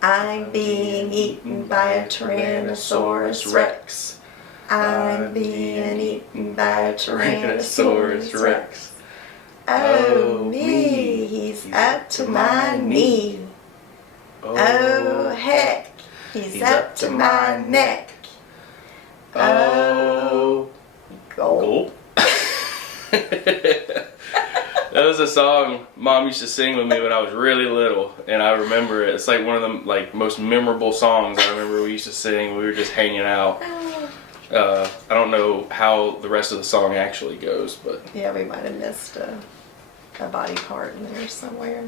I'm being eaten by a Tyrannosaurus Rex. I'm being eaten by a Tyrannosaurus Rex. Oh me, he's up to my knee. Oh heck, he's up to my neck. Oh, gulp. That was a song Mom used to sing with me when I was really little, and I remember it. It's like one of the most memorable songs I remember we used to sing when we were just hanging out. I don't know how the rest of the song actually goes, but yeah, we might have missed a body part in there somewhere.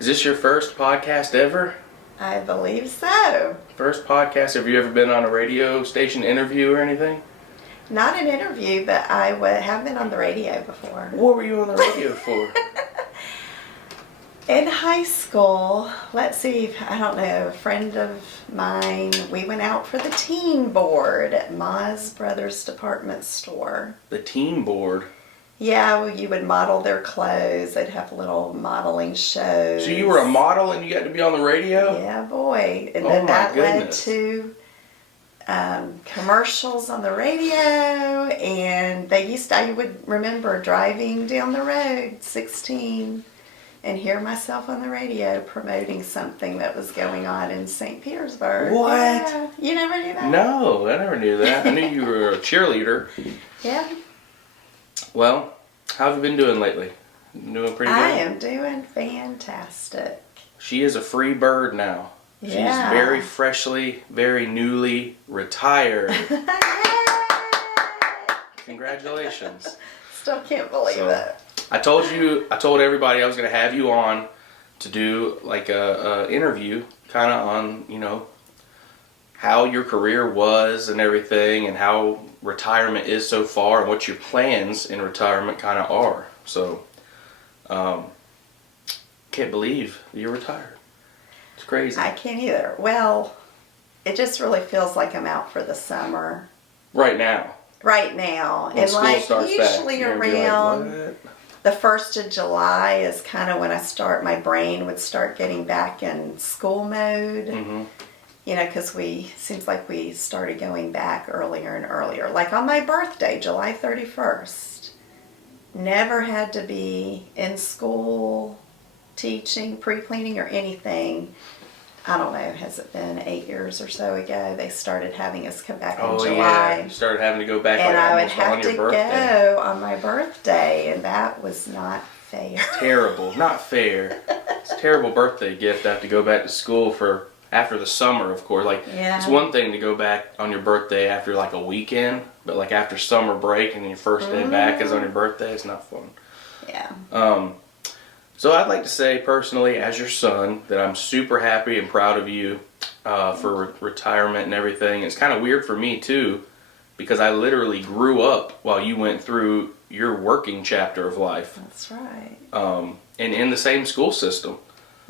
Is this your first podcast ever? I believe so. First podcast? Have you ever been on a radio station interview or anything? Not an interview, but I have been on the radio before. What were you on the radio for? In high school, let's see, I don't know, a friend of mine, we went out for the teen board at Ma's Brothers Department Store. The teen board? Yeah, well, you would model their clothes. They'd have little modeling shows. So you were a model and you got to be on the radio? Yeah, boy. And then that led to commercials on the radio, and I would remember driving down the road, 16, and hear myself on the radio promoting something that was going on in St. Petersburg. What? Yeah. You never knew that? No, I never knew that. I knew you were a cheerleader. Yeah. Well, how have you been doing lately? Doing pretty good? I am doing fantastic. She is a free bird now. Yeah. She's very freshly, very newly retired. Congratulations. Still can't believe it. I told everybody I was going to have you on to do like a interview kind of on, how your career was and everything and how retirement is so far and what your plans in retirement kind of are. So, can't believe you're retired. It's crazy. I can't either. Well, it just really feels like I'm out for the summer. Right now. And school starts usually back, around like, the 1st of July is kind of when my brain would start getting back in school mode. Mm-hmm. Because seems like we started going back earlier and earlier. Like on my birthday, July 31st. Never had to be in school, teaching, pre-cleaning, or anything. I don't know, has it been 8 years or so ago? They started having us come back in July. Yeah, you started having to go back and I would almost have on your to birthday. go on my birthday, and that was not fair. Terrible, not fair. It's a terrible birthday gift to have to go back to school for after the summer, of course. It's one thing to go back on your birthday after like a weekend, but like after summer break and your first day back is on your birthday, it's not fun. Yeah. So I'd like to say personally, as your son, that I'm super happy and proud of you for retirement and everything. It's kind of weird for me too, because I literally grew up while you went through your working chapter of life. That's right. And in the same school system.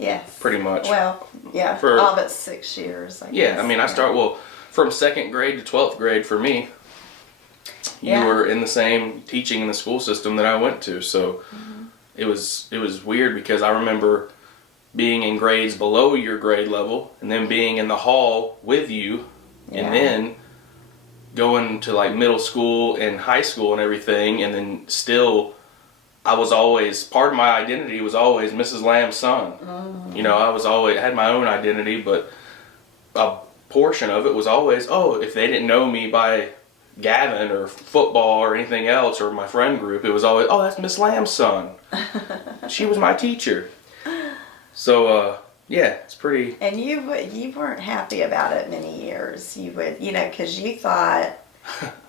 Yes. Pretty much. Well, yeah, all but 6 years, I guess. Yeah, I mean, I from 2nd grade to 12th grade for me, you were in the same teaching in the school system that I went to, so it was weird because I remember being in grades below your grade level and then being in the hall with you and then going to like middle school and high school and everything, and then still I was always, part of my identity was always Mrs. Lamb's son. I had my own identity, but a portion of it was always, if they didn't know me by Gavin or football or anything else or my friend group, it was always, that's Miss Lamb's son. She was my teacher. So, it's pretty... And you weren't happy about it many years. You would, because you thought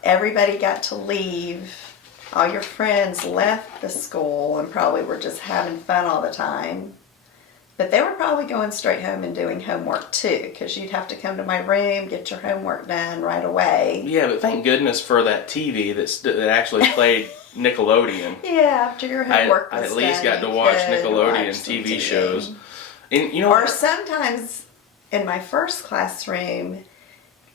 everybody got to leave. All your friends left the school and probably were just having fun all the time. But they were probably going straight home and doing homework too, because you'd have to come to my room, get your homework done right away. Yeah, but thank goodness for that TV that actually played Nickelodeon. Yeah, after your homework was I at least got to watch Nickelodeon TV shows. And or sometimes in my first classroom,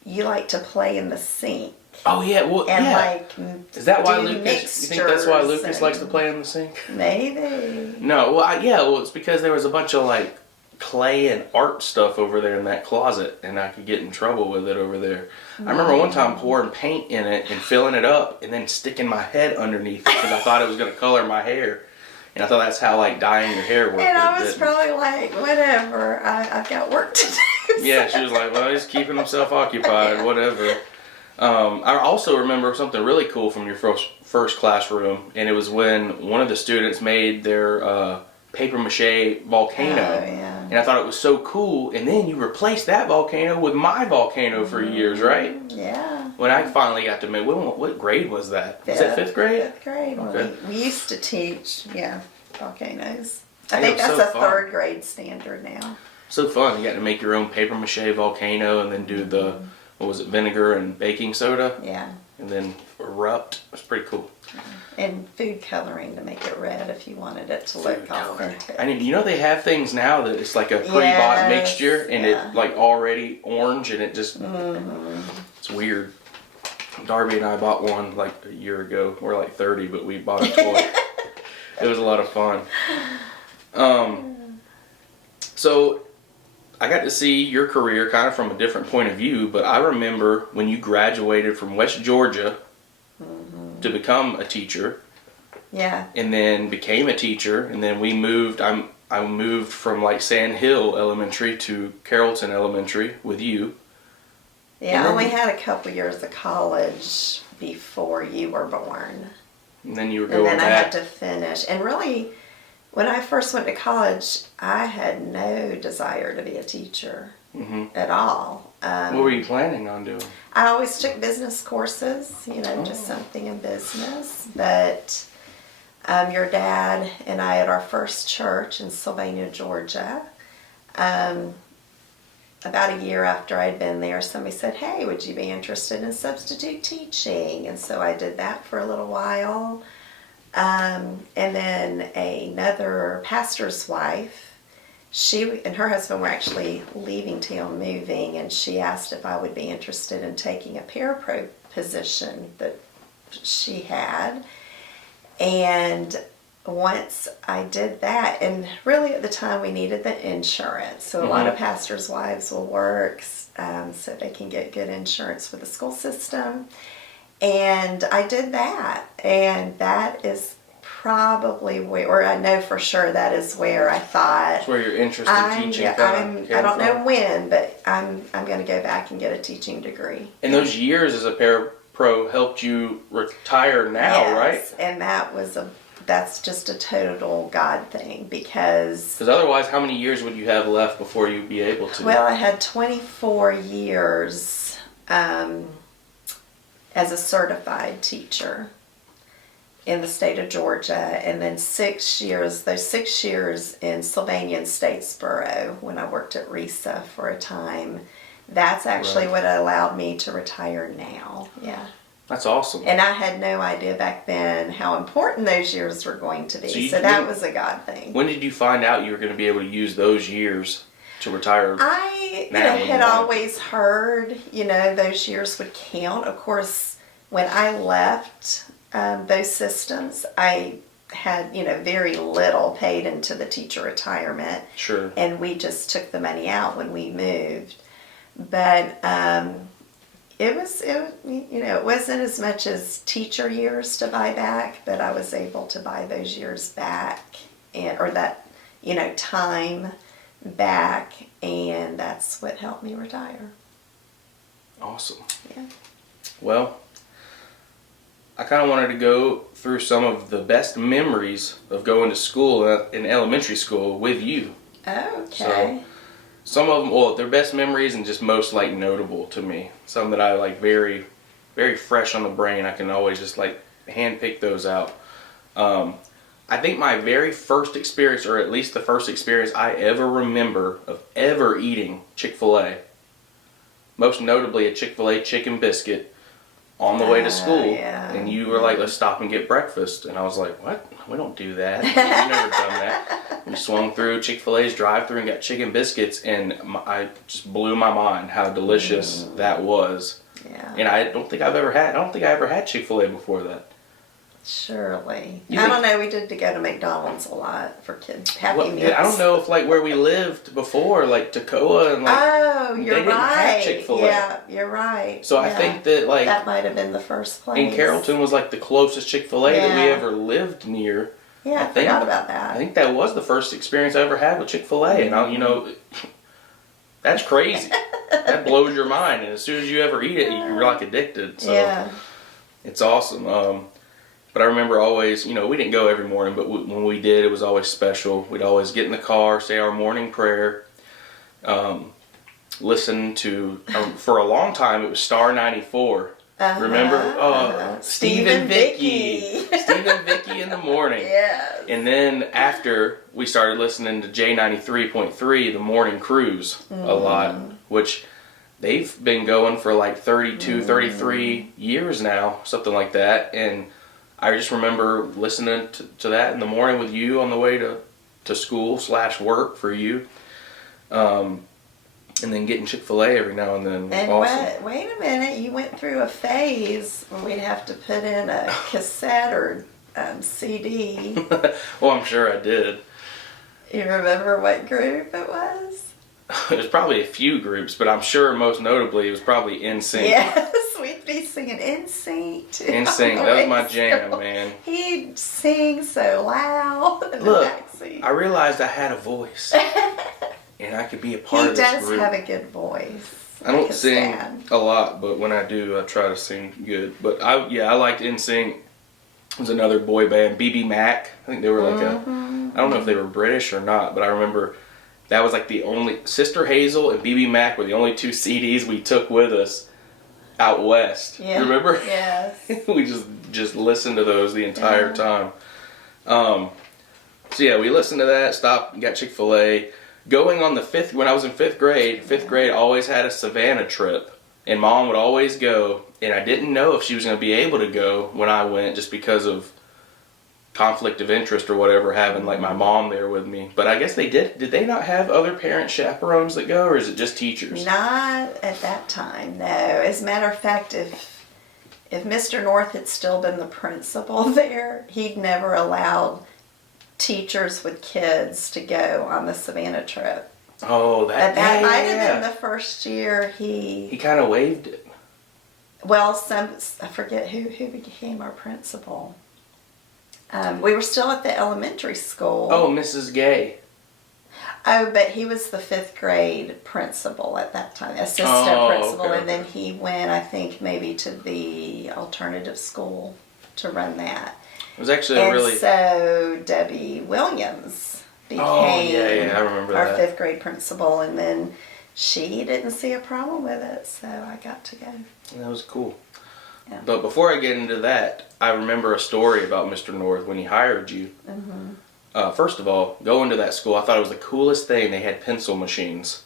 you like to play in the sink. Oh yeah, well and is that why Lucas? You think that's why Lucas likes to play in the sink? Maybe. No, well it's because there was a bunch of like clay and art stuff over there in that closet, and I could get in trouble with it over there. I remember one time pouring paint in it and filling it up and then sticking my head underneath it because I thought it was going to color my hair. And I thought that's how, like, dyeing your hair worked. And I was probably like, whatever, I've got work to do. Yeah, she was like, well, he's keeping himself occupied, whatever. I also remember something really cool from your first classroom, and it was when one of the students made their paper mache volcano. Oh, yeah. And I thought it was so cool, and then you replaced that volcano with my volcano for years, right? Yeah. When I finally got to make, what grade was that? Was that 5th grade? 5th grade. Okay. We used to teach, volcanoes. I I think know, that's so a fun. 3rd grade standard now. So fun. You got to make your own paper mache volcano and then do the, what was it, vinegar and baking soda? Yeah. And then erupt. It was pretty cool. And food coloring to make it red if you wanted it to look authentic. I mean, you know they have things now that it's like a pre-bought Yes, mixture and yeah. it like already orange and it just, it's weird. Darby and I bought one like a year ago. We're like 30, but we bought a toy. It was a lot of fun. So I got to see your career kind of from a different point of view, but I remember when you graduated from West Georgia to become a teacher. Yeah. And then became a teacher, and then we moved. I moved from like Sand Hill Elementary to Carrollton Elementary with you. Yeah, I only had a couple years of college before you were born. And then you were going And then I back. had to finish. And really, when I first went to college, I had no desire to be a teacher at all. What were you planning on doing? I always took business courses, just something in business. But your dad and I at our first church in Sylvania, Georgia, about a year after I'd been there, somebody said, hey, would you be interested in substitute teaching? And so I did that for a little while. And then another pastor's wife, she and her husband were actually leaving town, moving, and she asked if I would be interested in taking a parapro position that she had. And once I did that, and really at the time we needed the insurance, so a lot of pastors' wives will work so they can get good insurance for the school system. And I did that, and that is probably where, or I know for sure that is where I thought That's where your interest in teaching came I don't know from. when, but I'm going to go back and get a teaching degree. And those years as a parapro helped you retire now, Yes, right? and that's just a total God thing because Because otherwise, how many years would you have left before you'd be able to? well, I had 24 years as a certified teacher in the state of Georgia, and then 6 years, those 6 years in Sylvania and Statesboro when I worked at RISA for a time. That's actually what allowed me to retire now. Yeah. That's awesome. And I had no idea back then how important those years were going to be. So that was a God thing. When did you find out you were going to be able to use those years to retire? I now had always heard, those years would count. Of course, when I left those systems, I had, very little paid into the teacher retirement. Sure. And we just took the money out when we moved. But it wasn't as much as teacher years to buy back, but I was able to buy those years back, or that, time back, and that's what helped me retire. Awesome. Yeah. Well, I kind of wanted to go through some of the best memories of going to school in elementary school with you. Okay. So, some of them, well, they're best memories and just most like notable to me. Some that I like very, very fresh on the brain. I can always just like hand pick those out. I think my very first experience, or at least the first experience I ever remember of ever eating Chick-fil-A, most notably a Chick-fil-A chicken biscuit on the way to school. Yeah. And you were like, let's stop and get breakfast. And I was like, what? We don't do that. We've never done that. We swung through Chick-fil-A's drive-thru and got chicken biscuits, and I just blew my mind how delicious that was. Yeah. And I don't think I ever had Chick-fil-A before that. Surely. You I think- don't know. We did to go to McDonald's a lot for kids. Happy Well, Meals. I don't know if like where we lived before, like Toccoa and like. Oh, you're they didn't have right. Chick-fil-A. Yeah, you're right. So I Yeah. think that like that might have been the first place. in Carrollton was like the closest Chick-fil-A that we Yeah. ever lived near. Yeah, I think- forgot about that. I think that was the first experience I ever had with Chick-fil-A, and that's crazy. That blows your mind, and as soon as you ever eat it, you're like addicted. So Yeah. it's awesome. But I remember always, we didn't go every morning, but when we did, it was always special. We'd always get in the car, say our morning prayer, listen to, for a long time, it was Star 94. Remember? Steve and Vicky. Steve and Vicky in the morning. Yes. And then after, we started listening to J93.3, the morning cruise, a lot, which they've been going for like 32, 33 years now, something like that. And I just remember listening to that in the morning with you on the way to school / work for you. And then getting Chick-fil-A every now and then. And Awesome. wait a minute, you went through a phase when we'd have to put in a cassette or CD. Well, I'm sure I did. You remember what group it was? It was probably a few groups, but I'm sure most notably it was probably NSYNC. Yes, we'd be singing NSYNC too. NSYNC, that was my jam, man. He'd sing so loud in the Look, backseat. I realized I had a voice, and I could be a part He of this does group. have a good voice. I don't like his sing dad. a lot, but when I do, I try to sing good. But I liked NSYNC. It was another boy band, BB Mac. I think they were like I don't know if they were British or not, but I remember that was like the only, Sister Hazel and BB Mac were the only two CDs we took with us out west. Yeah. Remember? Yes. We just listened to those the entire time. So yeah, we listened to that, stopped, got Chick-fil-A. Going on when I was in fifth grade always had a Savannah trip. And Mom would always go, and I didn't know if she was going to be able to go when I went just because of conflict of interest or whatever, having like my mom there with me. But I guess they did. Did they not have other parent chaperones that go, or is it just teachers? Not at that time, no. As a matter of fact, if Mr. North had still been the principal there, he'd never allowed teachers with kids to go on the Savannah trip. Oh, That might have been the first year He kind of waived it. Well, I forget who became our principal. We were still at the elementary school. Oh, Mrs. Gay. Oh, but he was the fifth grade principal at that time, assistant principal, okay. and then he went, I think, maybe to the alternative school to run that. It was actually And really. so Debbie Williams became I remember our that. fifth grade principal, and then she didn't see a problem with it, so I got to go. That was cool. Yeah. But before I get into that, I remember a story about Mr. North when he hired you. First of all, going to that school, I thought it was the coolest thing. They had pencil machines.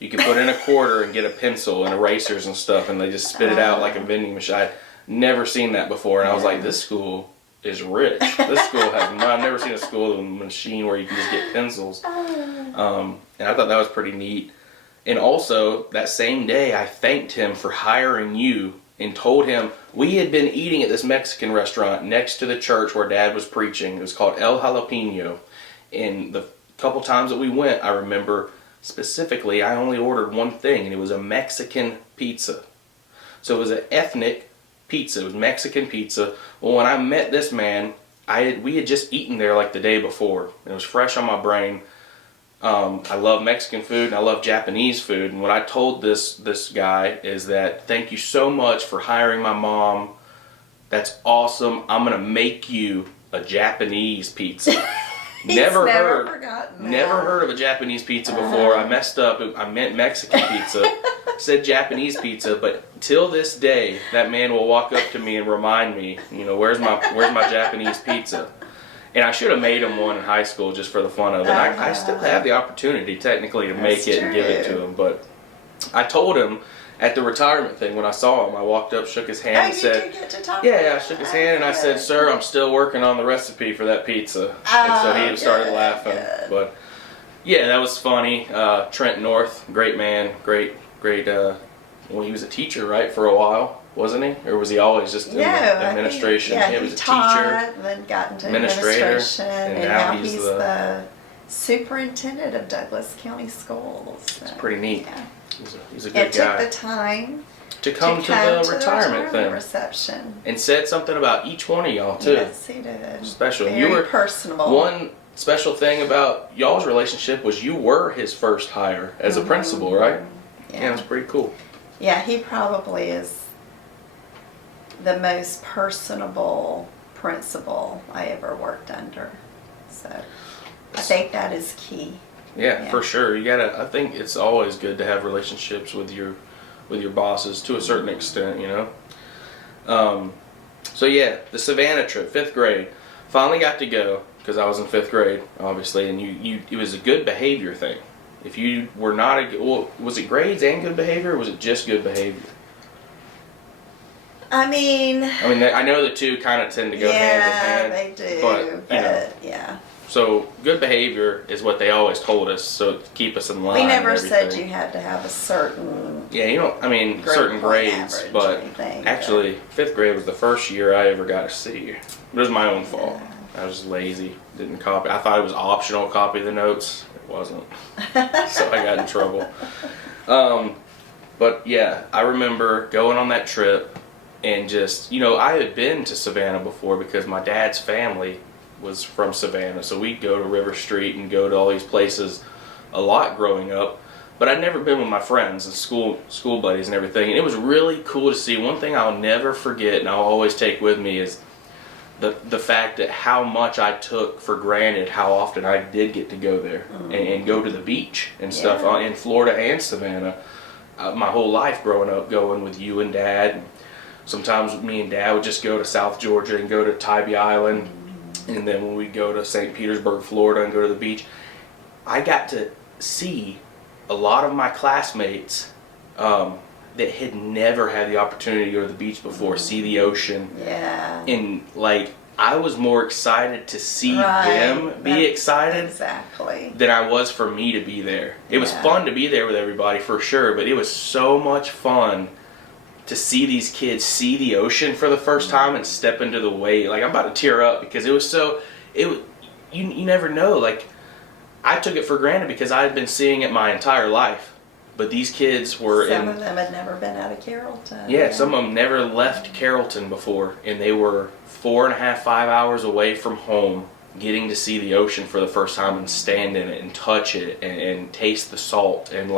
You could put in a quarter and get a pencil and erasers and stuff, and they just spit it out like a vending machine. I'd never seen that before, and I was like, this school is rich. This school I've never seen a school with a machine where you can just get pencils. And I thought that was pretty neat. And also, that same day, I thanked him for hiring you and told him we had been eating at this Mexican restaurant next to the church where Dad was preaching. It was called El Jalapeno. And the couple times that we went, I remember specifically I only ordered one thing, and it was a Mexican pizza. So it was an ethnic pizza. It was Mexican pizza. Well, when I met this man, we had just eaten there like the day before. It was fresh on my brain. I love Mexican food and I love Japanese food. And what I told this guy is that thank you so much for hiring my mom. That's awesome. I'm gonna make you a Japanese pizza. Never heard of a Japanese pizza before. I messed up. I meant Mexican pizza. Said Japanese pizza, but till this day, that man will walk up to me and remind me, where's my Japanese pizza? And I should have made him one in high school just for the fun of it. I still have the opportunity technically to make it and give it to him, but I told him at the retirement thing when I saw him, I walked up, shook his hand, and said, did get to talk I shook his hand and I said, "Sir, I'm still working on the recipe for that pizza." And so he started laughing. Good. But yeah, that was funny. Trent North, great man, great. Well, he was a teacher, right, for a while. wasn't he? Or was he always just in the administration? He was a taught, teacher, and then got into administrator, administration, and now he's the superintendent of Douglas County Schools. So, it's pretty neat. Yeah. He's a good guy. It took the time to come to the retirement thing reception, and said something about each one of y'all too. Yes, he did. Special. Very You were personable. One special thing about y'all's relationship was you were his first hire as a principal, right? Yeah, it was pretty cool. Yeah, he probably is the most personable principal I ever worked under. So I think that is key. Yeah, for sure. You gotta. I think it's always good to have relationships with your bosses to a certain extent, you know. So yeah, the Savannah trip, 5th grade, finally got to go because I was in 5th grade, obviously, and it was a good behavior thing. If you were not was it grades and good behavior, or was it just good behavior? I mean, I know the two kind of tend to go hand in hand. Yeah, they do. But yeah. So good behavior is what they always told us, so to keep us in line. We never said you had to have a certain. Yeah, certain grades, but actually, 5th grade was the first year I ever got a C. It was my own fault. I was lazy, didn't copy. I thought it was optional to copy the notes. It wasn't, so I got in trouble. But yeah, I remember going on that trip and just, I had been to Savannah before because my dad's family was from Savannah, so we'd go to River Street and go to all these places a lot growing up, but I'd never been with my friends and school buddies and everything, and it was really cool to see. One thing I'll never forget and I'll always take with me is the fact that how much I took for granted how often I did get to go there and go to the beach and stuff in Florida and Savannah. My whole life growing up going with you and Dad. Sometimes me and Dad would just go to South Georgia and go to Tybee Island. And then when we'd go to St. Petersburg, Florida and go to the beach, I got to see a lot of my classmates that had never had the opportunity to go to the beach before, see the ocean. Yeah. And I was more excited to see them be excited than I was for me to be there. It was fun to be there with everybody for sure, but it was so much fun to see these kids see the ocean for the first time and step into the wave. I'm about to tear up because it was so, you never know. I took it for granted because I had been seeing it my entire life. But these kids were Some of them had never been out of Carrollton. Yeah, some of them never left Carrollton before. And they were 4.5, 5 hours away from home getting to see the ocean for the first time and stand in it and touch it and taste the salt. And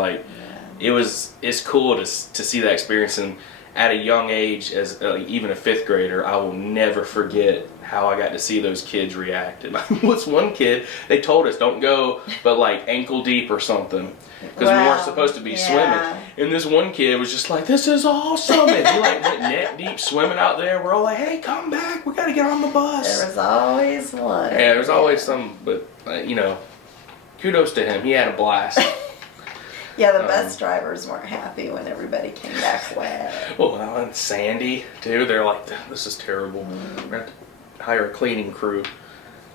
it's cool to see that experience. And at a young age, as even a 5th grader, I will never forget how I got to see those kids react. And what's one kid, they told us don't go but ankle deep or something because we weren't supposed to be swimming. And this one kid was just like, this is awesome. And he went neck deep swimming out there. We're all like, hey, come back. We got to get on the bus. There was always one. Yeah, there was always some, but kudos to him. He had a blast. Yeah, the bus drivers weren't happy when everybody came back wet. Well, and sandy, too. They're like, this is terrible. We're going to have to hire a cleaning crew.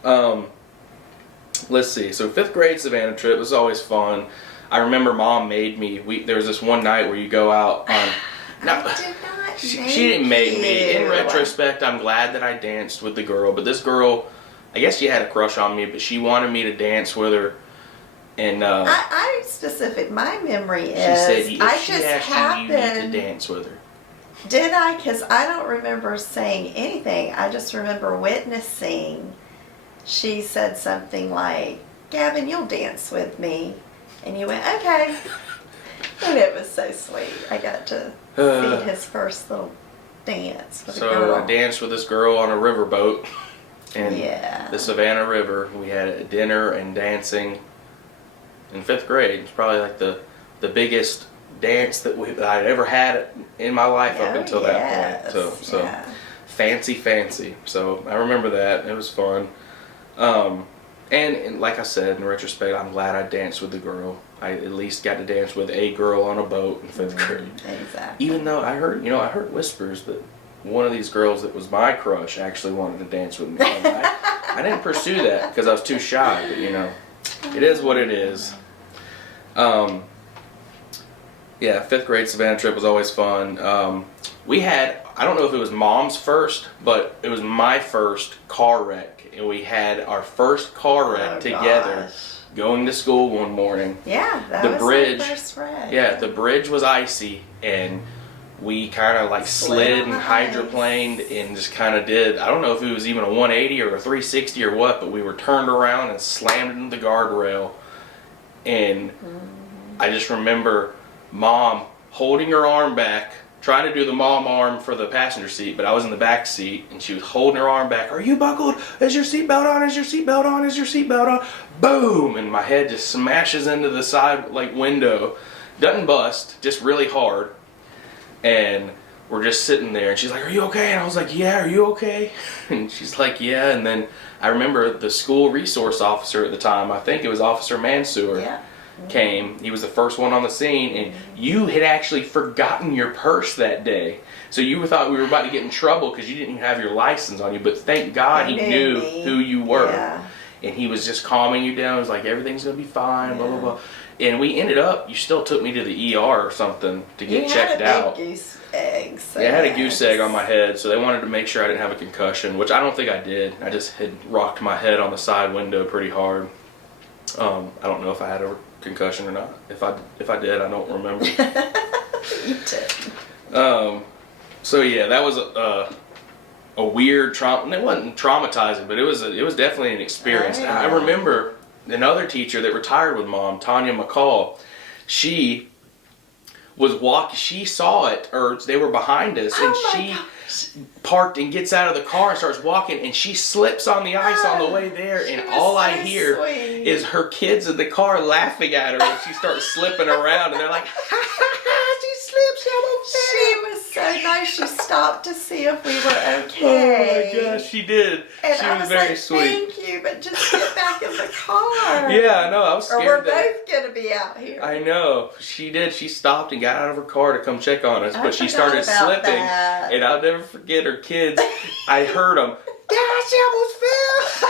Let's see. So 5th grade Savannah trip was always fun. I remember Mom made me, there was this one night where you go out on... No, I did not she didn't make me. In retrospect, I'm glad that I danced with the girl. But this girl, I guess she had a crush on me, but she wanted me to dance with her. And my memory is she said she asked you need to dance with her. Did I? Because I don't remember saying anything. I just remember witnessing. She said something like, Gavin, you'll dance with me. And you went, okay. And it was so sweet. I got to see his first little dance with a girl. So I danced with this girl on a riverboat in the Savannah River. We had a dinner and dancing. In 5th grade, it's probably the biggest dance that I'd ever had in my life up until that point. So fancy. So I remember that. It was fun. And like I said, in retrospect, I'm glad I danced with the girl. I at least got to dance with a girl on a boat in 5th grade. Exactly. Even though I heard whispers that one of these girls that was my crush actually wanted to dance with me. I didn't pursue that because I was too shy. But it is what it is. Yeah, 5th grade Savannah trip was always fun. We had, I don't know if it was Mom's first, but it was my first car wreck. And we had our first car wreck together going to school one morning. Yeah, that was bridge, my first wreck. Yeah, the bridge was icy, and we kind of like slid and hydroplaned and just kind of did, I don't know if it was even a 180 or a 360 or what, but we were turned around and slammed into the guardrail. And I just remember Mom holding her arm back, trying to do the mom arm for the passenger seat, but I was in the back seat, and she was holding her arm back. Are you buckled? Is your seatbelt on? Is your seatbelt on? Is your seatbelt on? Boom! And my head just smashes into the side window. Doesn't bust, just really hard. And we're just sitting there, and she's like, are you okay? And I was like, yeah, are you okay? And she's like, yeah. And then I remember the school resource officer at the time, I think it was Officer Mansour, came. He was the first one on the scene, and you had actually forgotten your purse that day. So you thought we were about to get in trouble because you didn't even have your license on you, but thank God he knew who you were. Yeah. And he was just calming you down. He was like, everything's going to be fine, blah, blah, blah. And we ended up, you still took me to the ER or something to get checked out. You had a big goose egg. So yeah, I had a goose egg on my head, so they wanted to make sure I didn't have a concussion, which I don't think I did. I just had rocked my head on the side window pretty hard. I don't know if I had a concussion or not. If I did, I don't remember. You did. So yeah, that was a weird trauma. It wasn't traumatizing, but it was definitely an experience. Oh, yeah. I remember another teacher that retired with Mom, Tanya McCall. She was she saw it, or they were behind us, and she parked and gets out of the car and starts walking, and she slips on the ice on the way there, and all I hear is her kids in the car laughing at her, and she starts slipping around, and they're like, ha ha ha, she slipped, she was so nice. She stopped to see if we were okay. Oh my gosh, she did. And she was was very like, sweet. Thank you, but just get back in the car. Yeah, I know. I was scared. Or we're both gonna be out here. I know. She did. She stopped and got out of her car to come check on us, but she started slipping, and I'll never forget her kids. I heard them. Gosh, she almost fell.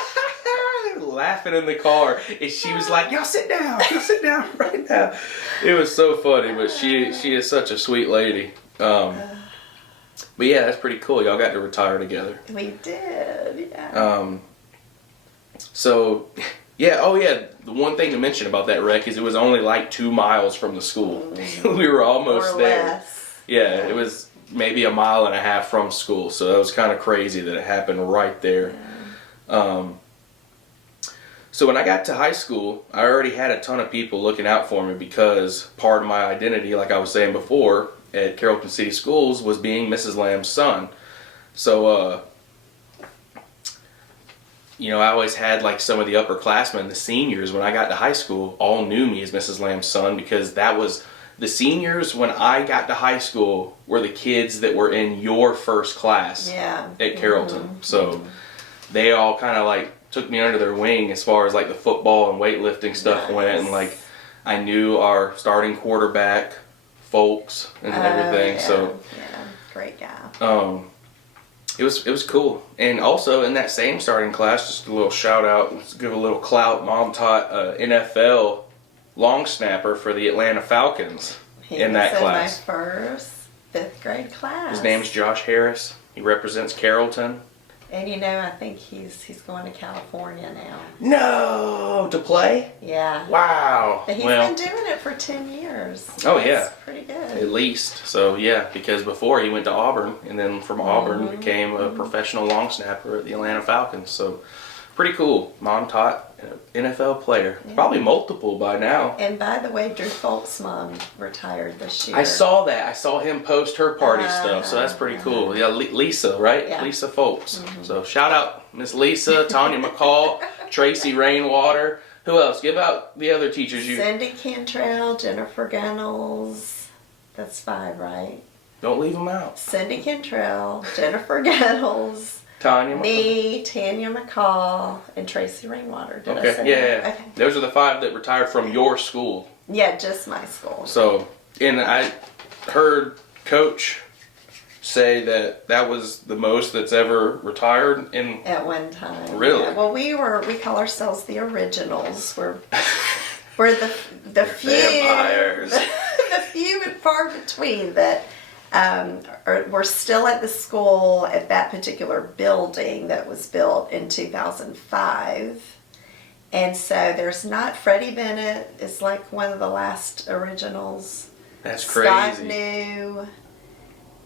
They were laughing in the car, and she was like, "Y'all sit down. Y'all sit down right now." It was so funny, but she is such a sweet lady. But yeah, that's pretty cool. Y'all got to retire together. We did, yeah. So, yeah, oh yeah, the one thing to mention about that wreck is it was only like 2 miles from the school. We were almost there. Less. Yeah, it was maybe 1.5 miles from school, so that was kind of crazy that it happened right there. Yeah. So when I got to high school, I already had a ton of people looking out for me because part of my identity, like I was saying before, at Carrollton City Schools was being Mrs. Lamb's son. So, you know, I always had like some of the upperclassmen, the seniors, when I got to high school, all knew me as Mrs. Lamb's son because that was the seniors when I got to high school were the kids that were in your first class at Carrollton. So they all kind of like took me under their wing as far as like the football and weightlifting stuff went, and like I knew our starting quarterback, folks, and everything. So great guy. It was cool. And also in that same starting class, just a little shout out, let's give a little clout. Mom taught NFL long snapper for the Atlanta Falcons in that class. He was in my first 5th grade class. His name's Josh Harris. He represents Carrollton. And you know, I think he's going to California now. No, to play? Yeah. Wow. But he's been doing it for 10 years. Oh, yeah. That's pretty good. At least. So, yeah, because before he went to Auburn, and then from Auburn became a professional long snapper at the Atlanta Falcons. So, pretty cool. Mom taught an NFL player. Yeah. Probably multiple by now. And by the way, Drew Folk's mom retired this year. I saw that. I saw him post her party stuff, so that's pretty cool. Yeah, Lisa, right? Yeah. Lisa Folks. So shout out Miss Lisa, Tanya McCall, Tracy Rainwater. Who else? Give out the other teachers you... Cindy Cantrell, Jennifer Gunnels. That's 5, right? Don't leave them out. Cindy Cantrell, Jennifer Gunnels, Tanya McCall. Me, Tanya McCall, and Tracy Rainwater. Did I say that? Okay. Those are the 5 that retired from your school. Yeah, just my school. So, and I heard Coach say that was the most that's ever retired at one time. Really? Yeah. Well, we call ourselves the originals. We're the few vampires. the few and far between that we're still at the school at that particular building that was built in 2005. And so there's not, Freddie Bennett is like one of the last originals. That's crazy. Scott New.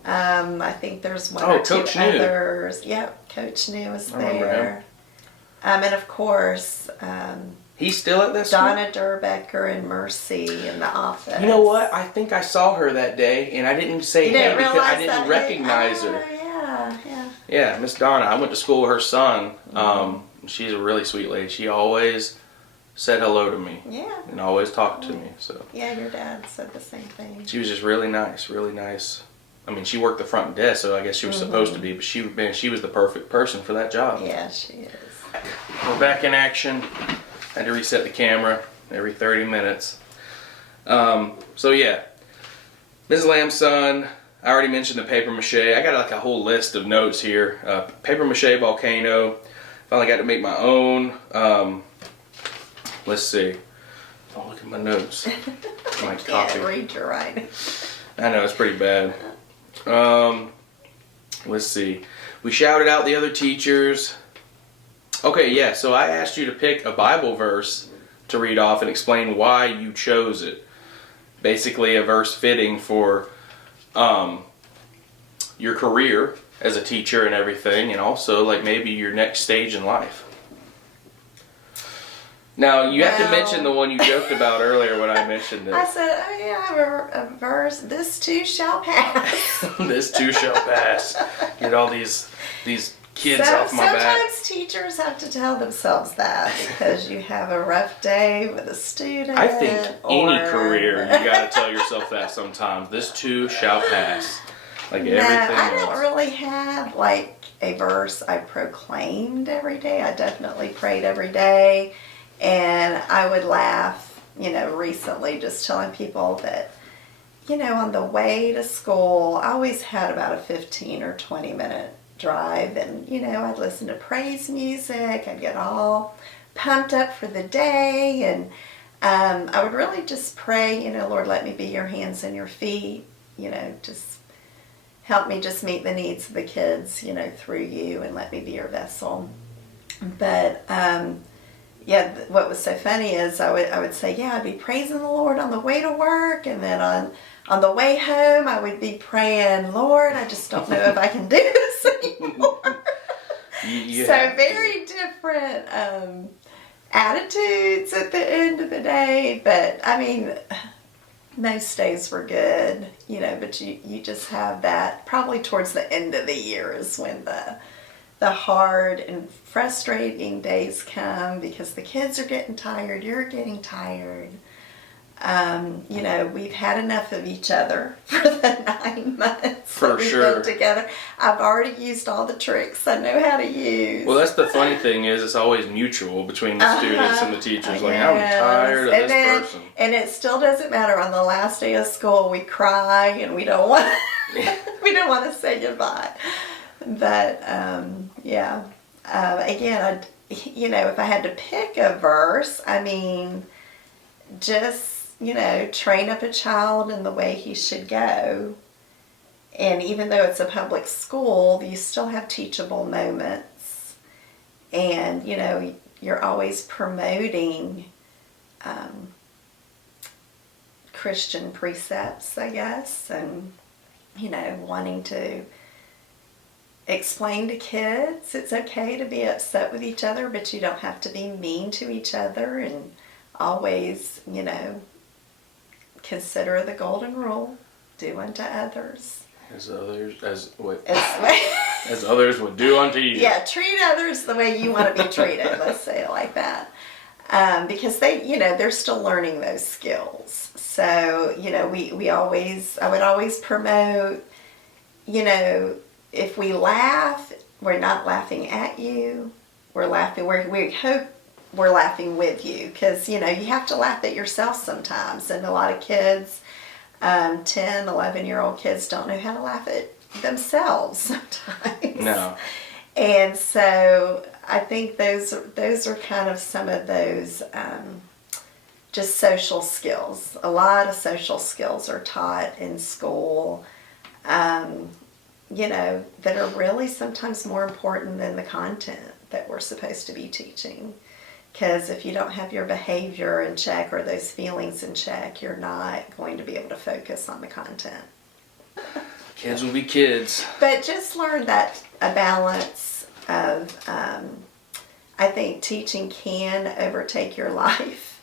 I think there's one or two Coach New. others. Yep, Coach New is there. And of course, he's still at that school? Donna Durbecker and Mercy in the office. You know what? I think I saw her that day, and I didn't say hey because I didn't recognize her. Yeah. Yeah, Miss Donna. I went to school with her son. She's a really sweet lady. She always said hello to me. Yeah. And always talked to me. So. Yeah, your dad said the same thing. She was just really nice, really nice. I mean, she worked the front desk, so I guess she was supposed to be, but she was the perfect person for that job. Yeah, she is. We're back in action. Had to reset the camera every 30 minutes. So yeah, Ms. Lamb's son. I already mentioned the paper mache. I got like a whole list of notes here. Paper mache volcano. Finally got to make my own. Let's see. Oh, look at my notes. My I copy. can't read your writing. I know, it's pretty bad. Let's see. We shouted out the other teachers. Okay, yeah, so I asked you to pick a Bible verse to read off and explain why you chose it. Basically a verse fitting for your career as a teacher and everything, and also like maybe your next stage in life. Now, you have to mention the one you joked about earlier when I mentioned it. I said, oh yeah, I have a verse, this too shall pass. This too shall pass. Get all these kids off my back. Sometimes teachers have to tell themselves that because you have a rough day with a student. I think any career, you gotta tell yourself that sometimes. This too shall pass. Like everything I else. don't really have like a verse I proclaimed every day. I definitely prayed every day. And I would laugh, recently just telling people that, on the way to school, I always had about a 15 or 20 minute drive. And, I'd listen to praise music. I'd get all pumped up for the day. And I would really just pray, Lord, let me be your hands and your feet. Just help me just meet the needs of the kids, through you, and let me be your vessel. But, yeah, what was so funny is I would say, I'd be praising the Lord on the way to work, and then on the way home I would be praying, Lord, I just don't know if I can do this anymore. So very different attitudes at the end of the day, but I mean, most days were good, but you just have that probably towards the end of the year is when the hard and frustrating days come because the kids are getting tired, you're getting tired. We've had enough of each other for the 9 months that we've been together. I've already used all the tricks I know how to use. Well, that's the funny thing is it's always mutual between the students and the teachers. Like, I'm tired of this person. And it still doesn't matter. On the last day of school, we cry and we don't want to say goodbye. But, again, if I had to pick a verse, I mean, just, train up a child in the way he should go. And even though it's a public school, you still have teachable moments. And, you're always promoting Christian precepts, I guess, and, wanting to explain to kids it's okay to be upset with each other, but you don't have to be mean to each other, and always, consider the golden rule, do unto others as others would do unto you. Yeah, treat others the way you want to be treated. Let's say it like that. Because they're still learning those skills. So, I would always promote, if we laugh, we're not laughing at you. We're laughing, we hope we're laughing with you. Because, you have to laugh at yourself sometimes. And a lot of kids, 10, 11-year-old kids don't know how to laugh at themselves sometimes. No. And so I think those are kind of some of those just social skills. A lot of social skills are taught in school, that are really sometimes more important than the content that we're supposed to be teaching. Because if you don't have your behavior in check or those feelings in check, you're not going to be able to focus on the content. Kids will be kids. But just learn that a balance of, I think teaching can overtake your life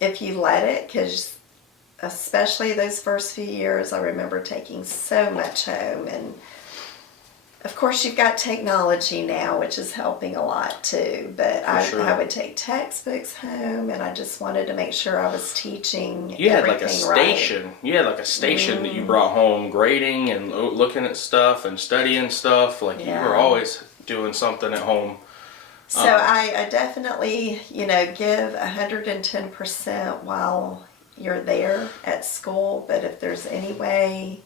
if you let it, because especially those first few years, I remember taking so much home. And of course, you've got technology now, which is helping a lot too. But I would take textbooks home, and I just wanted to make sure I was teaching. You had like a station. Right. You had like a station that you brought home, grading and looking at stuff and studying stuff. Like you were always doing something at home. So I definitely, give 110% while you're there at school. But if there's any way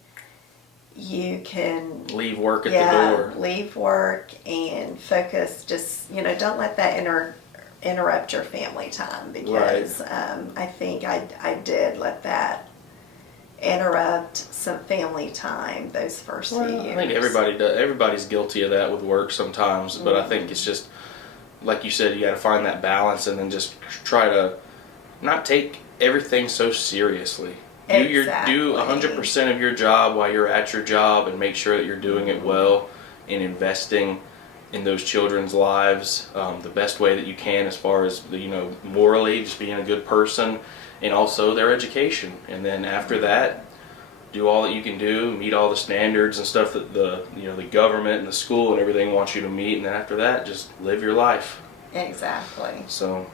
you can leave work at the door. Leave work and focus. Just don't let that interrupt your family time, because I think I did let that interrupt some family time those first few years. I think everybody does. Everybody's guilty of that with work sometimes, but I think it's just like you said, you got to find that balance and then just try to not take everything so seriously. Exactly. Do 100% of your job while you're at your job, and make sure that you're doing it well and investing in those children's lives the best way that you can, as far as morally, just being a good person, and also their education. And then after that, do all that you can do, meet all the standards and stuff that the government and the school and everything wants you to meet. And then after that, just live your life. Exactly. So.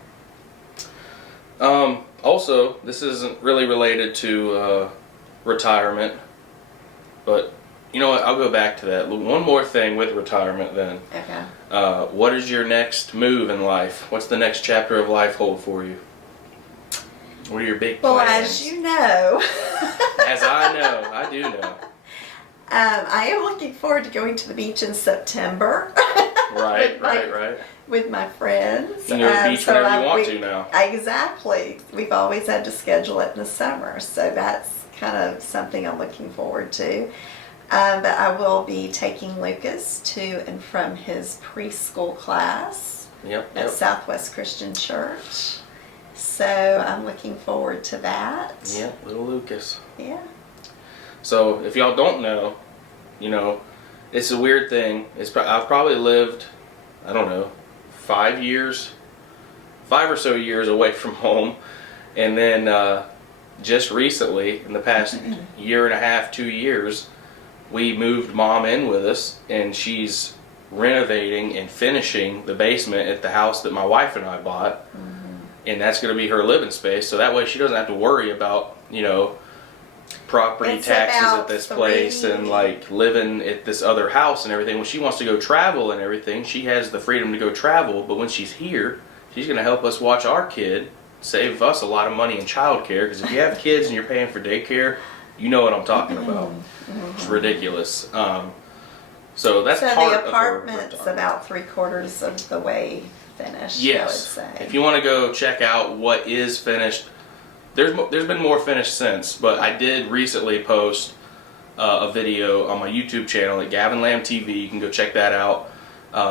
Also, this isn't really related to retirement, but you know what? I'll go back to that. One more thing with retirement then. Okay. What is your next move in life? What's the next chapter of life hold for you? What are your big plans? Well, as you know. As I know. I do know. I am looking forward to going to the beach in September. Right. With my friends. You can go to the beach whenever you want to now. Exactly. We've always had to schedule it in the summer, so that's kind of something I'm looking forward to. But I will be taking Lucas to and from his preschool class at Southwest Christian Church. So I'm looking forward to that. Yep, little Lucas. Yeah. So if y'all don't know, it's a weird thing. I've probably lived, I don't know, 5 or so years away from home, and then just recently, in the past year and a half, 2 years, we moved Mom in with us, and she's renovating and finishing the basement at the house that my wife and I bought, and that's going to be her living space. So that way she doesn't have to worry about property taxes at this place and like living at this other house and everything. When she wants to go travel and everything, she has the freedom to go travel, but when she's here, she's going to help us watch our kid, save us a lot of money in childcare, because if you have kids and you're paying for daycare, you know what I'm talking about. It's ridiculous. So that's part of the apartment's about 3/4 of the way finished. Yes. I would say. If you want to go check out what is finished, there's been more finished since, but I did recently post a video on my YouTube channel at Gavin Lamb TV. You can go check that out.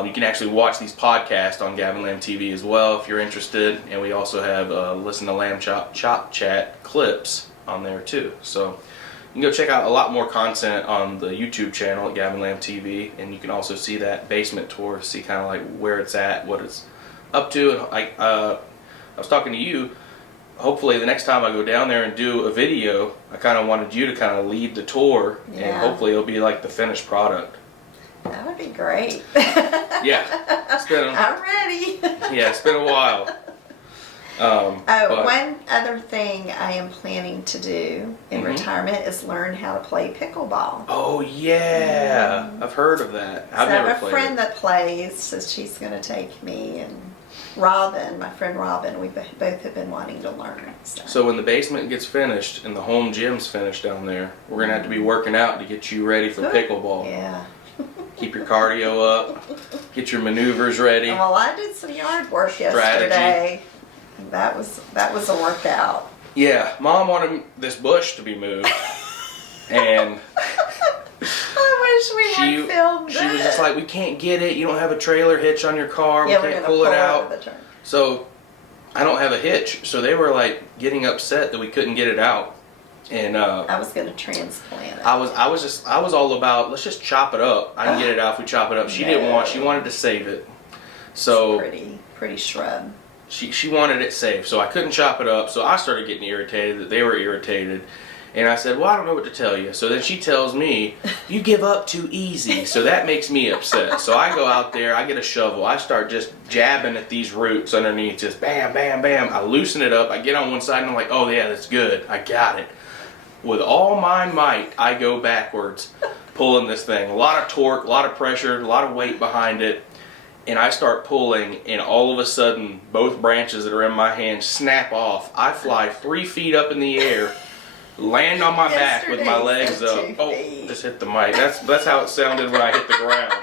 You can actually watch these podcasts on Gavin Lamb TV as well if you're interested, and we also have Listen to Lamb Chop Chat clips on there too. So you can go check out a lot more content on the YouTube channel at Gavin Lamb TV, and you can also see that basement tour, see kind of like where it's at, what it's up to. And I was talking to you. Hopefully the next time I go down there and do a video, I kind of wanted you to kind of lead the tour, and hopefully it'll be like the finished product. That would be great. Yeah, I'm ready. Yeah, it's been a while. One other thing I am planning to do in retirement is learn how to play pickleball. Oh yeah, I've heard of that. I've never played it. I have a friend that plays, so she's going to take me, and Robin, my friend Robin, we both have been wanting to learn. So when the basement gets finished and the home gym's finished down there, we're going to have to be working out to get you ready for pickleball. Yeah. Keep your cardio up, get your maneuvers ready. Well, I did some yard work yesterday. That was a workout. Yeah, Mom wanted this bush to be moved, and I wish we had filmed she was just like, we can't get it. You don't have a trailer hitch on your car. Yeah, we can't pull it out. The turn. So I don't have a hitch. So they were like getting upset that we couldn't get it out. And I was going to transplant it. I was all about, let's just chop it up. I can get it out if we chop it up. She didn't want. She wanted to save it. So pretty shrub. She wanted it safe, so I couldn't chop it up. So I started getting irritated that they were irritated. And I said, well, I don't know what to tell you. So then she tells me, you give up too easy. So that makes me upset. So I go out there, I get a shovel. I start just jabbing at these roots underneath. Just bam, bam, bam. I loosen it up. I get on one side and I'm like, oh yeah, that's good. I got it. With all my might, I go backwards, pulling this thing. A lot of torque, a lot of pressure, a lot of weight behind it. And I start pulling, and all of a sudden, both branches that are in my hand snap off. I fly 3 feet up in the air. Land on my back with my legs up. Oh, just hit the mic. That's how it sounded when I hit the ground.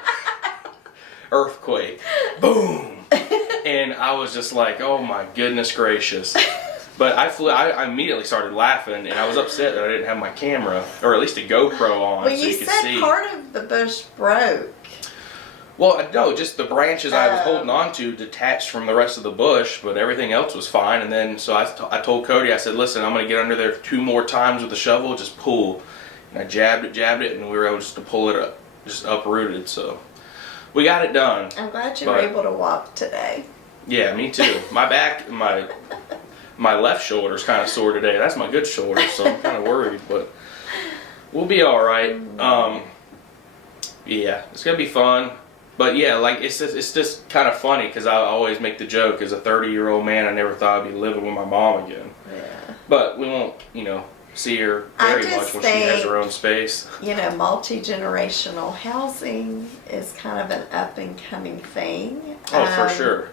Earthquake. Boom. And I was just like, oh my goodness gracious. But I immediately started laughing, and I was upset that I didn't have my camera, or at least a GoPro on, well, so you could see. you said part of the bush broke. Well, no, just the branches I was holding on to detached from the rest of the bush, but everything else was fine. And then, so I told Cody, I said, listen, I'm going to get under there 2 more times with the shovel, just pull. And I jabbed it, and we were able just to pull it up, just uprooted. So we got it done. I'm glad you were able to walk today. Yeah, me too. My back, my left shoulder's kind of sore today. That's my good shoulder, so I'm kind of worried, but we'll be all right. Yeah, it's going to be fun. But yeah, like it's just kind of funny because I always make the joke, as a 30-year-old man, I never thought I'd be living with my mom again. Yeah. But we won't, see her very much when she has her own space. Multi-generational housing is kind of an up-and-coming thing. Oh, for sure.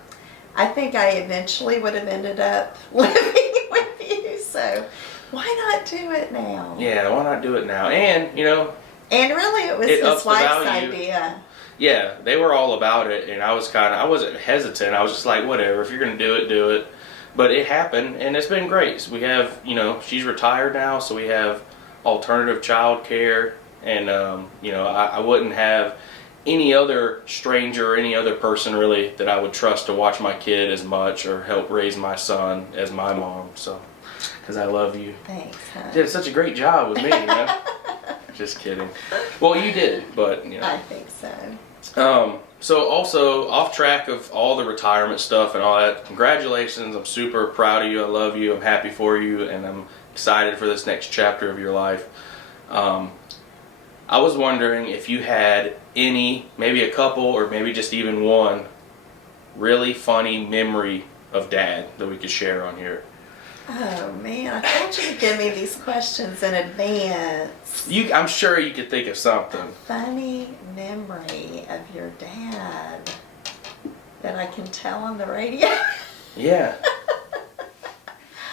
I think I eventually would have ended up living with you, so why not do it now? Yeah, why not do it now? And, And really it was his wife's idea. Yeah, they were all about it, and I wasn't hesitant. I was just like, whatever, if you're going to do it, do it. But it happened, and it's been great. So we have, she's retired now, so we have alternative child care, and, I wouldn't have any other stranger or any other person really that I would trust to watch my kid as much or help raise my son as my mom, so, because I love you. Thanks, hon. You did such a great job with me, Just kidding. Well, you did, but, I think so. So also, off track of all the retirement stuff and all that, congratulations. I'm super proud of you. I love you. I'm happy for you, and I'm excited for this next chapter of your life. I was wondering if you had maybe a couple, or maybe just even one, really funny memory of Dad that we could share on here. Oh man, I thought you could give me these questions in advance. I'm sure you could think of something. Funny memory of your dad that I can tell on the radio? Yeah.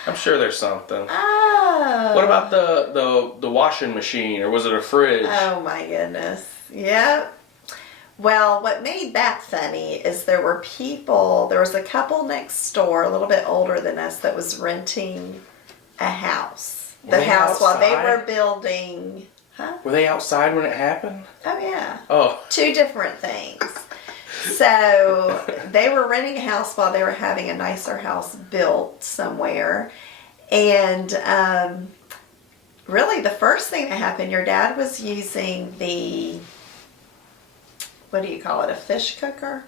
I'm sure there's something. Oh. What about the washing machine, or was it a fridge? Oh my goodness. Yep. Well, what made that funny is there was a couple next door, a little bit older than us, that was renting a house. The house while they were building. Huh? Were they outside when it happened? Oh, yeah. Oh. 2 different things. So they were renting a house while they were having a nicer house built somewhere. And really the first thing that happened, your dad was using what do you call it, a fish cooker?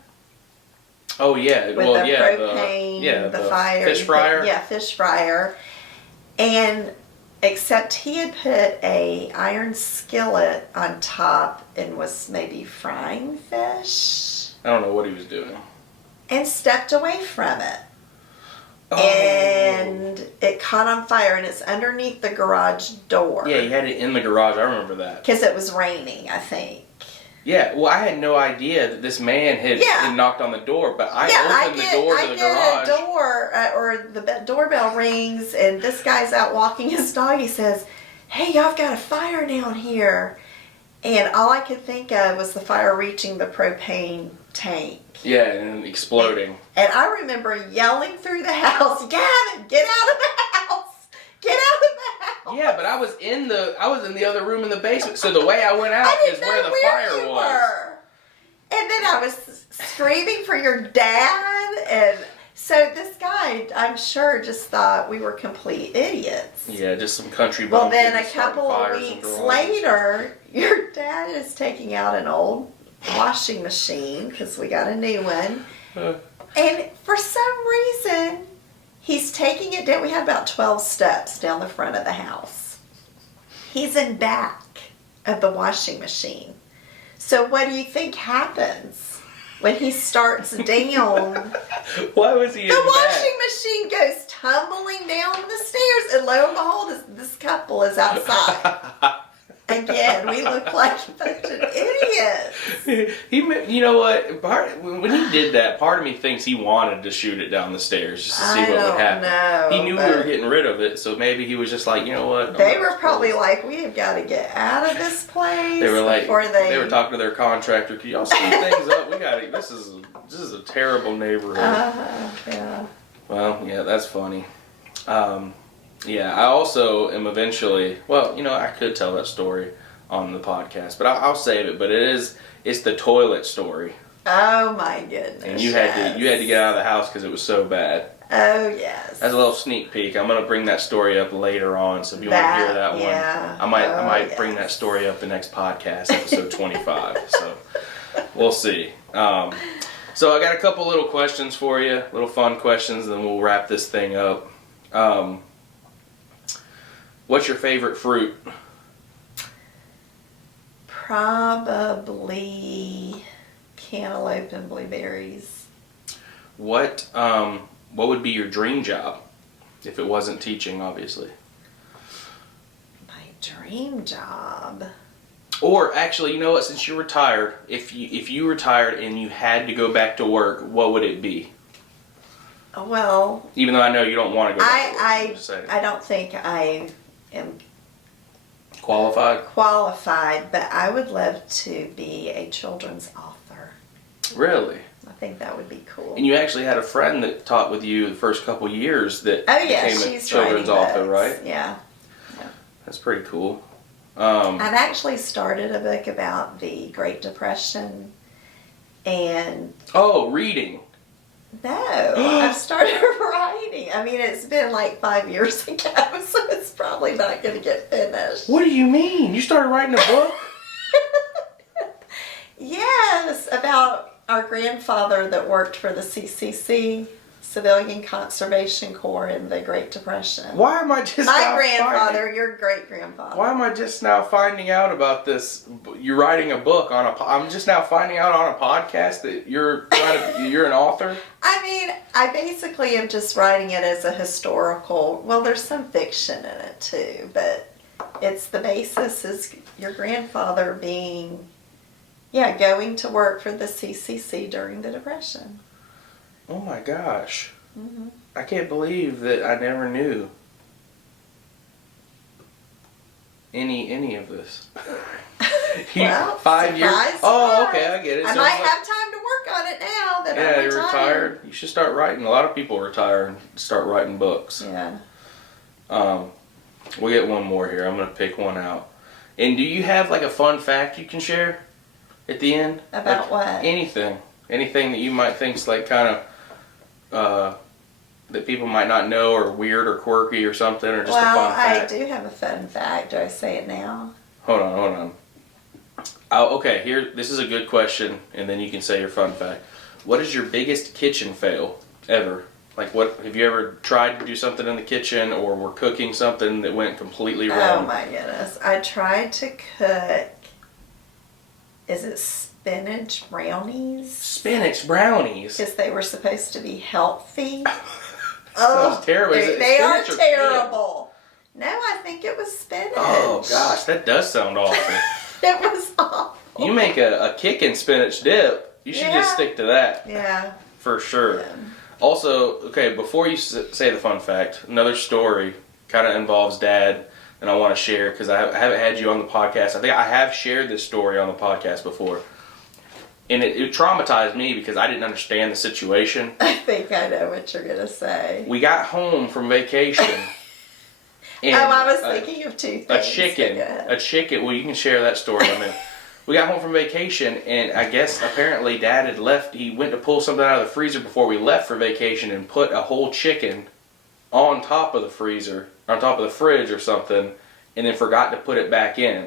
Oh yeah, with the propane, the fire, fish fryer. Fish fryer, and except he had put a iron skillet on top and was maybe frying fish. I don't know what he was doing. And stepped away from it. Oh. And it caught on fire, and it's underneath the garage door. Yeah, he had it in the garage. I remember that. Because it was raining, I think. Yeah, well, I had no idea that this man had knocked on the door, but I opened the door to the garage. Or the doorbell rings, and this guy's out walking his dog. He says, "Hey, y'all got a fire down here." And all I could think of was the fire reaching the propane tank. Yeah, and exploding. And I remember yelling through the house, Gavin, get out of the house! Get out of the house! Yeah, but I was in the other room in the basement, so the way I went out is where the fire was. And then I was screaming for your dad, and so this guy, I'm sure, just thought we were complete idiots. Yeah, just some country Well, bumpkins then a couple of fires weeks and later, your dad is taking out an old washing machine because we got a new one. And for some reason, he's taking it down. We had about 12 steps down the front of the house. He's in back of the washing machine. So what do you think happens when he starts down? Why was he in The back? washing machine goes tumbling down the stairs, and lo and behold, this couple is outside. Again, we look like a bunch of idiots. You know what? When he did that, part of me thinks he wanted to shoot it down the stairs just to see what would happen. Know, he knew we were getting rid of it, so maybe he was just like, you know what? They were probably like, we have got to get out of this place. They were like, before they were talking to their contractor. Can y'all speed things up? We got this is a terrible neighborhood. Yeah. Well, yeah, that's funny. Yeah, I also am eventually, well, I could tell that story on the podcast, but I'll save it. But it's the toilet story. Oh my goodness. And you had to get out of the house because it was so bad. Oh yes. As a little sneak peek, I'm gonna bring that story up later on. So if you want to hear that one, I might bring that story up the next podcast, episode 25. So we'll see. So I got a couple little questions for you, little fun questions, and then we'll wrap this thing up. What's your favorite fruit? Probably cantaloupe and blueberries. What would be your dream job if it wasn't teaching, obviously? My dream job. Or actually, you know what? Since you're retired, if you retired and you had to go back to work, what would it be? Well, even though I know you don't want to go back to work, I don't think I am qualified, but I would love to be a children's author. Really? I think that would be cool. And you actually had a friend that taught with you the first couple years that became a children's author, right? Yeah. That's pretty cool. I've actually started a book about the Great Depression and... Oh, reading. No, I've started writing. I mean, it's been like 5 years ago, so it's probably not going to get finished. What do you mean? You started writing a book? Yes, about our grandfather that worked for the CCC, Civilian Conservation Corps, in the Great Depression. Why am I just My grandfather, your great-grandfather. Why am I just now finding out about this? You're writing a book on I'm just now finding out on a podcast that you're an author? I mean, I basically am just writing it as a historical, well, there's some fiction in it too, but the basis is your grandfather being, going to work for the CCC during the Depression. Oh my gosh. Mm-hmm. I can't believe that I never knew any of this. Well, 5 years. surprise, Oh, surprise. okay, I get it. I might have time to work on it now that I'm you're retired. You should start writing. A lot of people retire and start writing books. Yeah. We'll get one more here. I'm going to pick one out. And do you have like a fun fact you can share at the end? About what? Anything that you might think's like kind of that people might not know, or weird or quirky or something, or just a fun fact? I do have a fun fact. Do I say it now? Hold on. Okay, here, this is a good question, and then you can say your fun fact. What is your biggest kitchen fail ever? Like, what have you ever tried to do something in the kitchen, or were cooking something that went completely wrong? Oh my goodness. I tried to cook, is it spinach brownies? Spinach brownies? Because they were supposed to be healthy. Sounds terrible. They are terrible. No, I think it was spinach. Oh gosh, that does sound awful. It was awful. You make a kickin' spinach dip. You should just stick to that. Yeah. For sure. Yeah. Also, okay, before you say the fun fact, another story kind of involves Dad and I want to share because I haven't had you on the podcast. I think I have shared this story on the podcast before. And it traumatized me because I didn't understand the situation. I think I know what you're going to say. We got home from vacation. And I was thinking of two things. A chicken. Well, you can share that story. I mean, we got home from vacation, and I guess apparently Dad had left. He went to pull something out of the freezer before we left for vacation and put a whole chicken on top of the freezer, on top of the fridge or something, and then forgot to put it back in.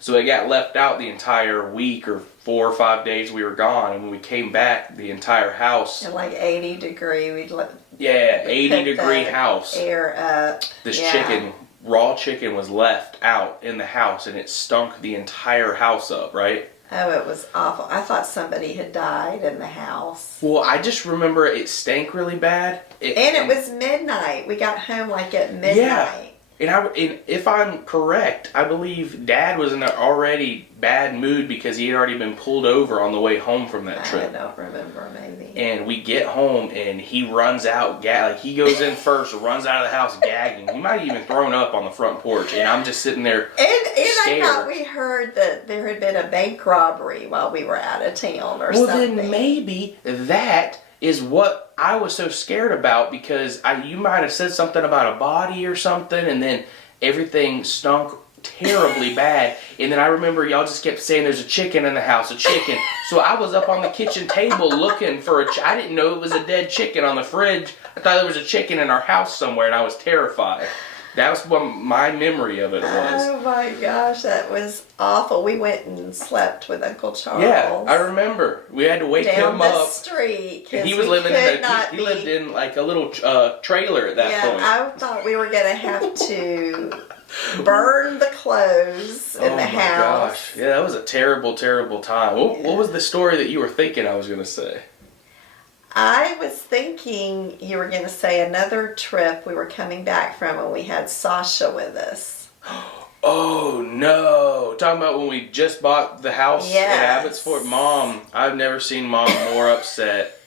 So it got left out the entire week or 4 or 5 days we were gone, and when we came back, the entire house. And like 80 degree, we'd let. Yeah, 80-degree house. Air up. This chicken, raw chicken, was left out in the house, and it stunk the entire house up, right? Oh, it was awful. I thought somebody had died in the house. Well, I just remember it stank really bad. It was midnight. We got home like at midnight. Yeah. And if I'm correct, I believe Dad was in an already bad mood because he had already been pulled over on the way home from that trip. I don't remember, maybe. And we get home, and he runs out, like he goes in first, runs out of the house gagging. He might have even thrown up on the front porch, and I'm just sitting there I scared. thought we heard that there had been a bank robbery while we were out of town or something. Well, then maybe that is what I was so scared about, because you might have said something about a body or something, and then everything stunk terribly bad. And then I remember y'all just kept saying there's a chicken in the house, a chicken. So I was up on the kitchen table looking for I didn't know it was a dead chicken on the fridge. I thought there was a chicken in our house somewhere, and I was terrified. That was what my memory of it was. Oh my gosh, that was awful. We went and slept with Uncle Charles. Yeah, I remember. We had to wake him up. Down the street. And he was living he lived in like a little trailer at that point. Yeah, I thought we were going to have to burn the clothes in the house. Oh my gosh. Yeah, that was a terrible, terrible time. What was the story that you were thinking I was going to say? I was thinking you were going to say another trip we were coming back from when we had Sasha with us. Oh no! Talking about when we just bought the house at Abbotsford. Mom, I've never seen Mom more upset.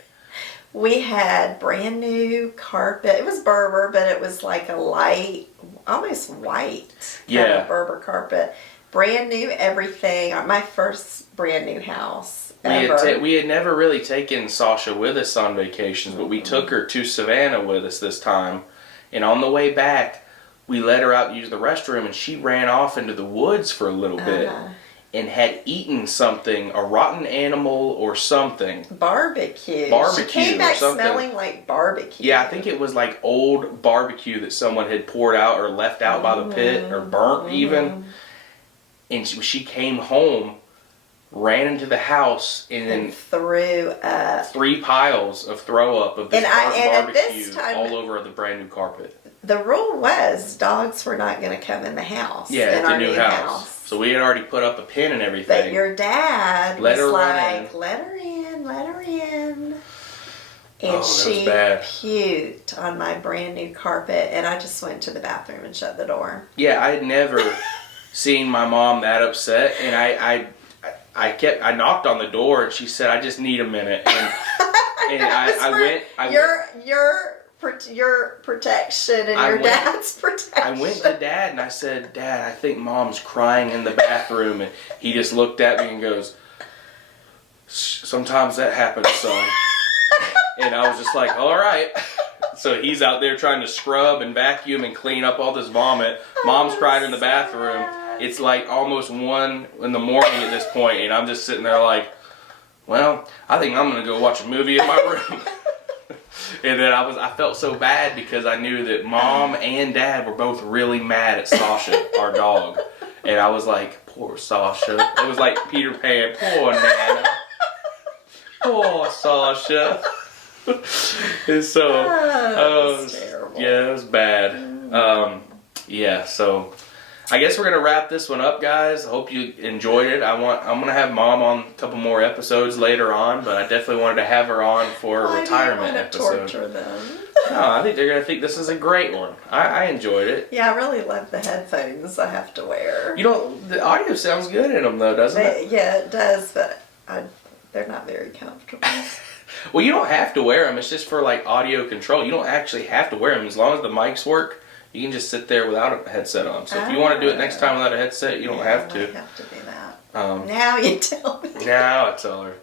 We had brand new carpet. It was Berber, but it was like a light, almost white kind of Berber carpet. Brand new everything. My first brand new house. We had never really taken Sasha with us on vacations, but we took her to Savannah with us this time. And on the way back, we let her out to use the restroom, and she ran off into the woods for a little bit and had eaten something, a rotten animal or something. Barbecue. She came back smelling like barbecue. Yeah, I think it was like old barbecue that someone had poured out or left out by the pit or burnt even. And she came home, ran into the house, and then threw up 3 piles of throw up of this barbecue all over the brand new carpet. The rule was dogs were not going to come in the house. Yeah, at the new house. So we had already put up a pin and everything. But your dad let was her like, let her in. And she puked on my brand new carpet, and I just went to the bathroom and shut the door. Yeah, I had never seen my mom that upset, and I knocked on the door, and she said, "I just need a minute." And your protection and your dad's protection. I went to Dad and I said, "Dad, I think Mom's crying in the bathroom." And he just looked at me and goes, "Sometimes that happens, son." And I was just like, "All right." So he's out there trying to scrub and vacuum and clean up all this vomit. Mom's crying in the bathroom. It's like almost 1 in the morning at this point, and I'm just sitting there like, well, I think I'm gonna go watch a movie in my room. And then I felt so bad because I knew that Mom and Dad were both really mad at Sasha, our dog. And I was like, poor Sasha. It was like Peter Pan, poor Nana. Poor Sasha. And so, that was terrible. Yeah, it was bad. So I guess we're gonna wrap this one up, guys. I hope you enjoyed it. I'm gonna have Mom on a couple more episodes later on, but I definitely wanted to have her on for a retirement episode. Torture them. No, I think they're gonna think this is a great one. I enjoyed it. Yeah, I really love the headphones I have to wear. The audio sounds good in them though, doesn't it? Yeah, it does, but they're not very comfortable. Well, you don't have to wear them. It's just for like audio control. You don't actually have to wear them as long as the mics work. You can just sit there without a headset on. So if you want to do it next time without a headset, you don't have to. I have to do that. Now you tell me. Now I tell her.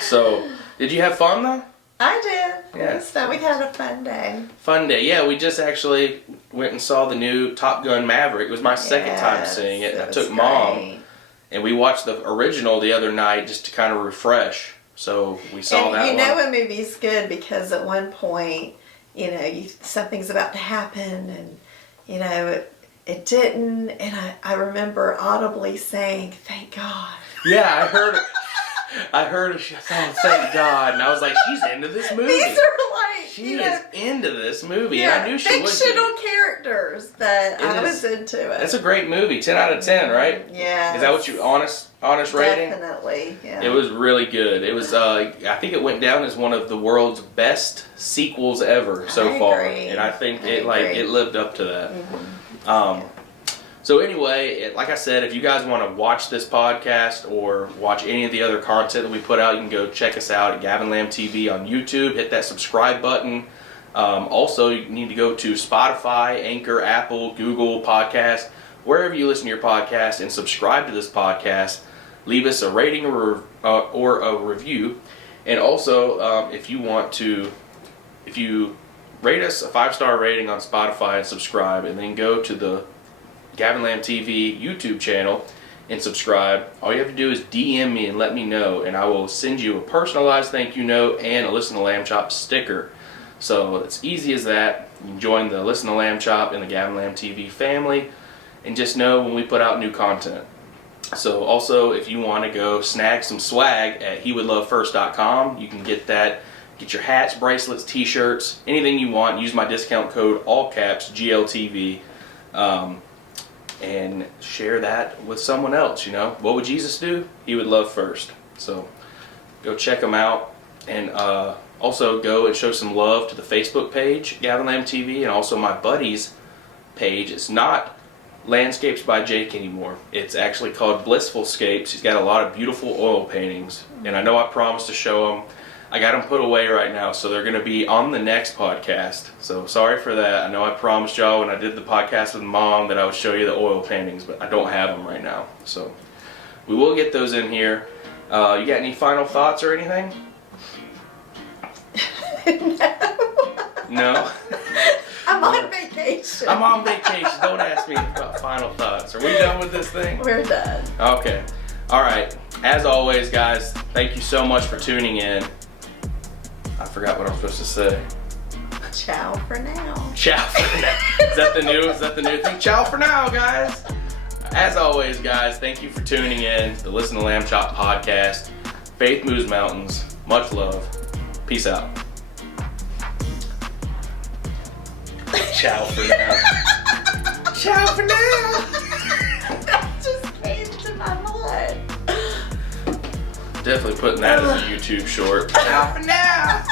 So, did you have fun though? I did. Yeah. So we had a fun day. Fun day. Yeah, we just actually went and saw the new Top Gun Maverick. It was my second time seeing it. I took Mom, and we watched the original the other night just to kind of refresh. So we saw that one. You know a movie's good because at one point, you know, something's about to happen, and you know it didn't, and I remember audibly saying, "Thank God." Yeah, I heard it. I heard her saying, "Thank God," and I was like, "She's into this movie." These are like, she is into this movie. And yeah, I knew she would be. fictional characters, but I was into it. It's a great movie. 10 out of 10, right? Yeah. Is that what you honest rating? Definitely. Yeah. It was really good. It was. I think it went down as one of the world's best sequels ever so far, and I think it lived up to that. Mm-hmm. So anyway, like I said, if you guys want to watch this podcast or watch any of the other content that we put out, you can go check us out at Gavin Lamb TV on YouTube. Hit that subscribe button. Also, you need to go to Spotify, Anchor, Apple, Google Podcast, wherever you listen to your podcast, and subscribe to this podcast. Leave us a rating or a review. And also, if you rate us a 5-star rating on Spotify and subscribe, and then go to the Gavin Lamb TV YouTube channel and subscribe, all you have to do is DM me and let me know, and I will send you a personalized thank you note and a Listen to Lamb Chop sticker. So it's easy as that. You can join the Listen to Lamb Chop and the Gavin Lamb TV family, and just know when we put out new content. So also, if you want to go snag some swag at hewouldlovefirst.com, you can get that. Get your hats, bracelets, t-shirts, anything you want. Use my discount code, all caps, GLTV. And share that with someone else, you know. What would Jesus do? He would love first. So go check them out. And also go and show some love to the Facebook page, Gavin Lamb TV, and also my buddy's page. It's not Landscapes by Jake anymore. It's actually called Blissful Scapes. He's got a lot of beautiful oil paintings. And I know I promised to show them. I got them put away right now, so they're going to be on the next podcast. So sorry for that. I know I promised y'all when I did the podcast with Mom that I would show you the oil paintings, but I don't have them right now. So we will get those in here. You got any final thoughts or anything? No? I'm on vacation. I'm on vacation. Don't ask me about final thoughts. Are we done with this thing? We're done. Okay. All right. As always, guys, thank you so much for tuning in. I forgot what I'm supposed to say. Ciao for now. Ciao for now. Is that the new thing? Ciao for now, guys. As always, guys, thank you for tuning in to the Listen to Lamb Chop podcast. Faith moves mountains. Much love. Peace out. Ciao for now. Ciao for now. That just came to my mind. Definitely putting that as a YouTube short. Ciao for now.